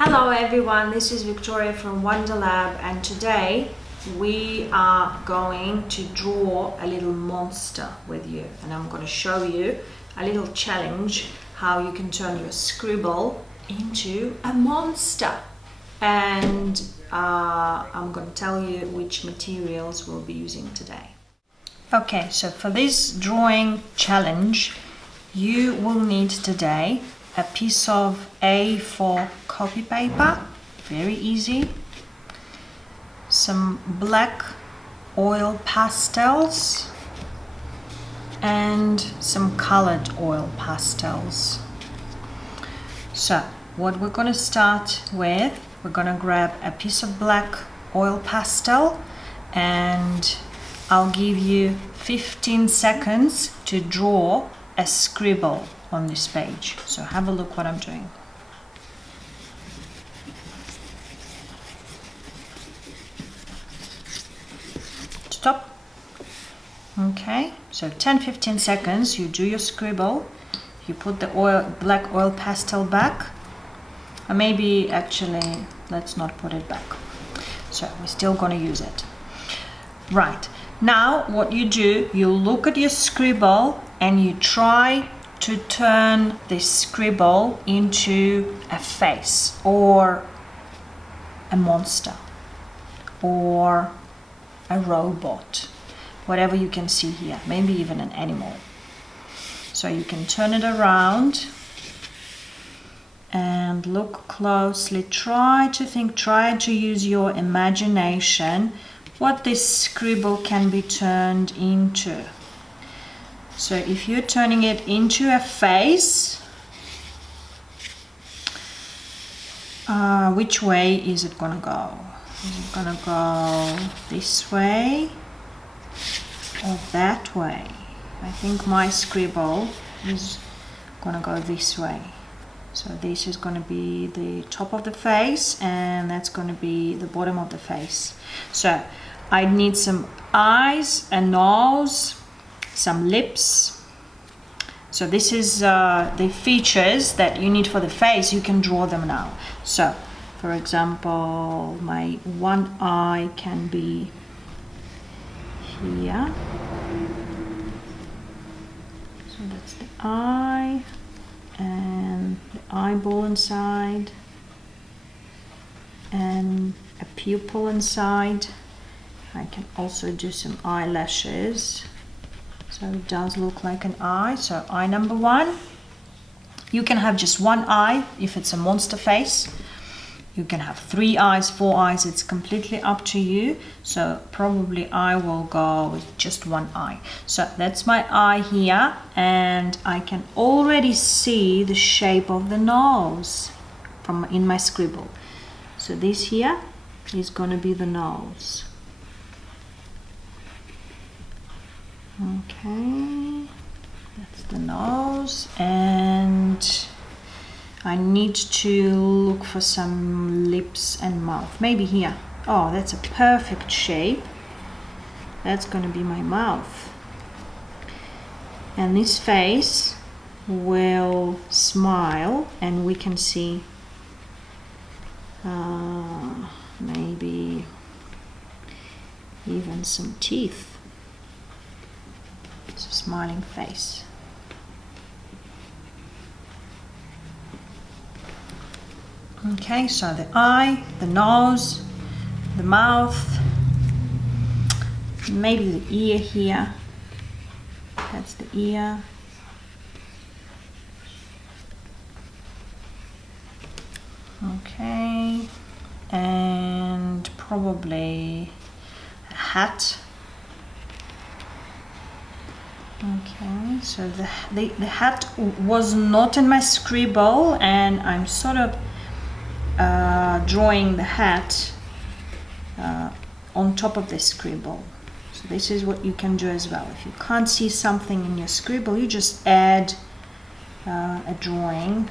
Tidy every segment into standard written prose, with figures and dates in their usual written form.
Hello everyone, this is Victoria from Wonderlab, and today we are going to draw a little monster with you, and I'm going to show you a little challenge how you can turn your scribble into a monster. And I'm going to tell you which materials we'll be using today. Okay, so for this drawing challenge you will need today a piece of A4 copy paper, very easy, some black oil pastels and some colored oil pastels. So what we're going to start with, we're going to grab a piece of black oil pastel, and I'll give you 15 seconds to draw a scribble on this page. So have a look what I'm doing. Stop. Okay, so 10-15 seconds you do your scribble. You put the black oil pastel back, or maybe actually let's not put it back, so we're still going to use it. Right, now what you do, you look at your scribble and you try to turn this scribble into a face or a monster or a robot, whatever you can see here, maybe even an animal. So you can turn it around and look closely, try to think, try to use your imagination what this scribble can be turned into. So if you're turning it into a face, which way is it gonna go? Is it gonna go this way or that way? I think my scribble is gonna go this way. So this is gonna be the top of the face and that's gonna be the bottom of the face. So I need some eyes, a nose, some lips. So this is the features that you need for the face. You can draw them now. So for example, my one eye can be here. So that's the eye and the eyeball inside and a pupil inside. I can also do some eyelashes. So it does look like an eye. So eye number one. You can have just one eye if it's a monster face. You can have 3 eyes, 4 eyes, it's completely up to you. So probably I will go with just one eye. So that's my eye here, and I can already see the shape of the nose in my scribble. So this here is going to be the nose. Okay, that's the nose, and I need to look for some lips and mouth. Maybe here. Oh, that's a perfect shape. That's going to be my mouth. And this face will smile, and we can see maybe even some teeth. It's a smiling face. Okay, so the eye, the nose, the mouth, maybe the ear here. That's the ear. Okay, and probably a hat. Okay, so the hat was not in my scribble, and I'm sort of drawing the hat on top of the scribble. So this is what you can do as well. If you can't see something in your scribble, you just add a drawing,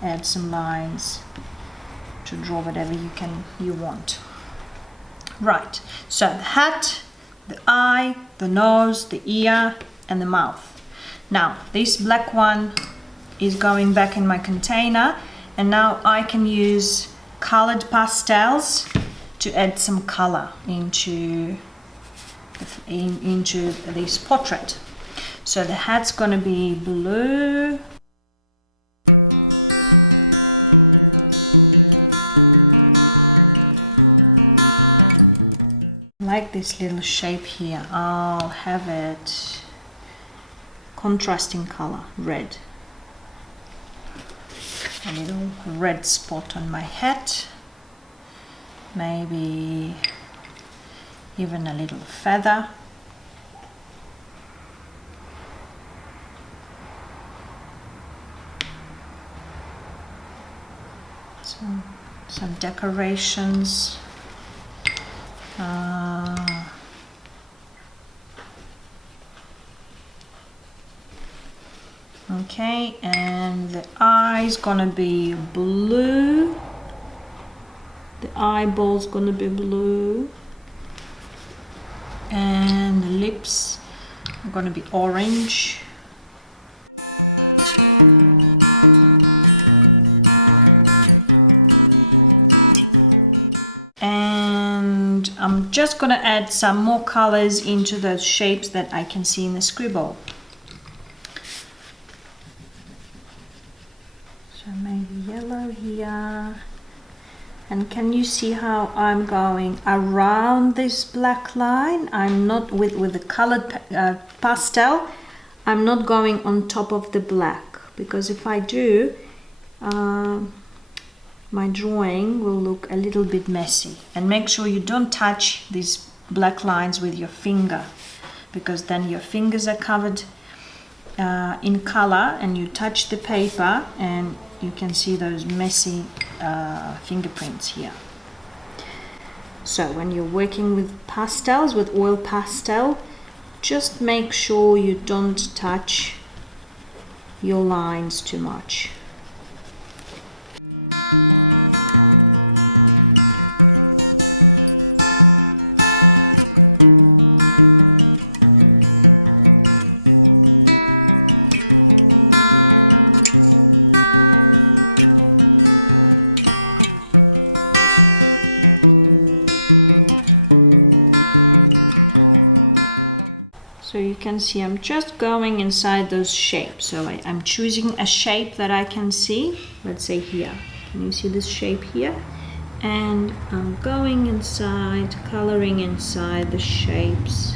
add some lines to draw whatever you want. Right, so the hat, the eye, the nose, the ear, and the mouth. Now this black one is going back in my container, And now I can use colored pastels to add some color into this portrait. So the hat's gonna be blue. Like this little shape here, I'll have it contrasting color, red. A little red spot on my hat, maybe even a little feather. Some decorations. Okay, and the eye's gonna be blue. The eyeball's gonna be blue. And the lips are gonna be orange. And I'm just gonna add some more colors into those shapes that I can see in the scribble. So maybe yellow here. And can you see how I'm going around this black line? I'm not with the colored pastel, I'm not going on top of the black, because if I do, my drawing will look a little bit messy. And make sure you don't touch these black lines with your finger, because then your fingers are covered in color and you touch the paper and you can see those messy fingerprints here. So when you're working with pastels, with oil pastel, just make sure you don't touch your lines too much. So you can see I'm just going inside those shapes. So I'm choosing a shape that I can see. Let's say here. Can you see this shape here? And I'm going inside, coloring inside the shapes.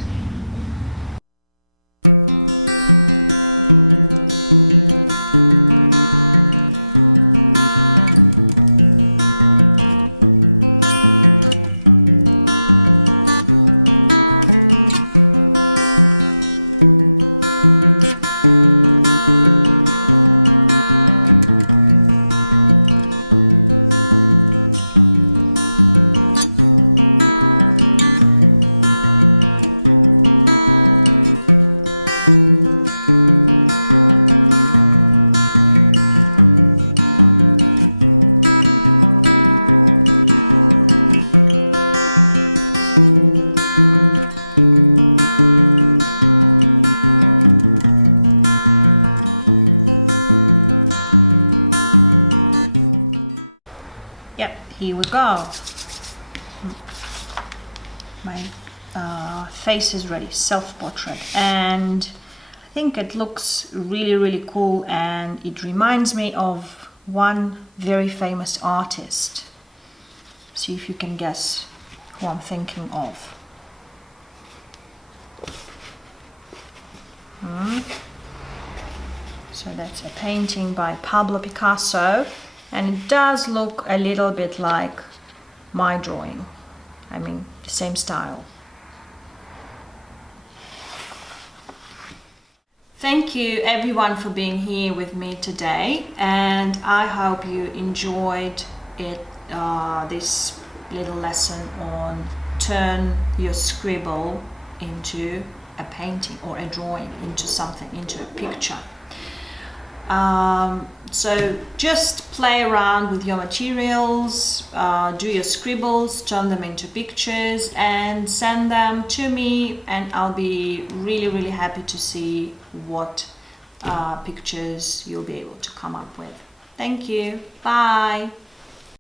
Yep, here we go. My face is ready, self-portrait, and I think it looks really cool, and it reminds me of one very famous artist. See if you can guess who I'm thinking of. So that's a painting by Pablo Picasso, and it does look a little bit like my drawing. I mean, the same style. Thank you everyone for being here with me today, and I hope you enjoyed it, this little lesson on turn your scribble into a painting or a drawing, into something, into a picture. So just play around with your materials, do your scribbles, turn them into pictures and send them to me, and I'll be really happy to see what pictures you'll be able to come up with. Thank you. Bye.